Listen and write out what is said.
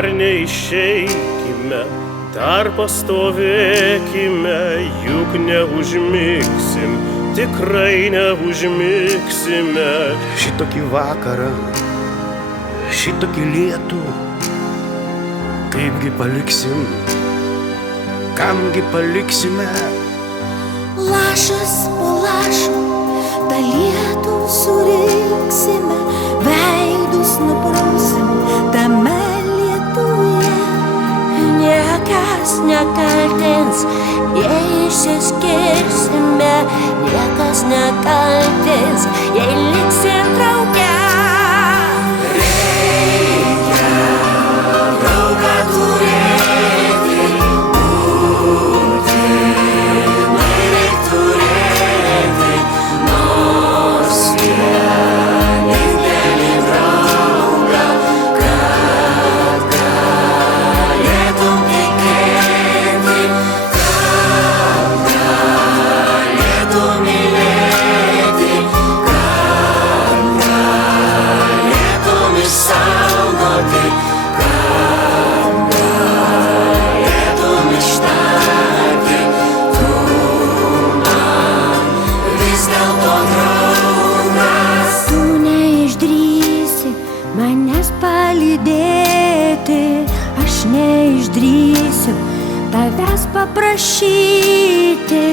dar neišeikime, dar pastovėkime, juk neužmigsim, tikrai neužmigsime. Šitokį vakarą, šitokį lietų, kaipgi paliksim, kamgi paliksime. Lašas po lašo tą lietų surinksime, veidus nuprausim tame lietuje. Niekas nekaltins, jei išsiskirsime, niekas nekaltins, jei liksim drauge. Reikia draugą turėti, būtinai reik turėti, nors vienintelį draugą, kad galėtum tikėti, kad galėtum mylėti, kad galėtum išsaugoti, kad galėtum ištarti. Tu man vis dėlto draugas. Tu neišdrįsi manęs palydėti, aš neišdrįsiu tavęs paprašyti.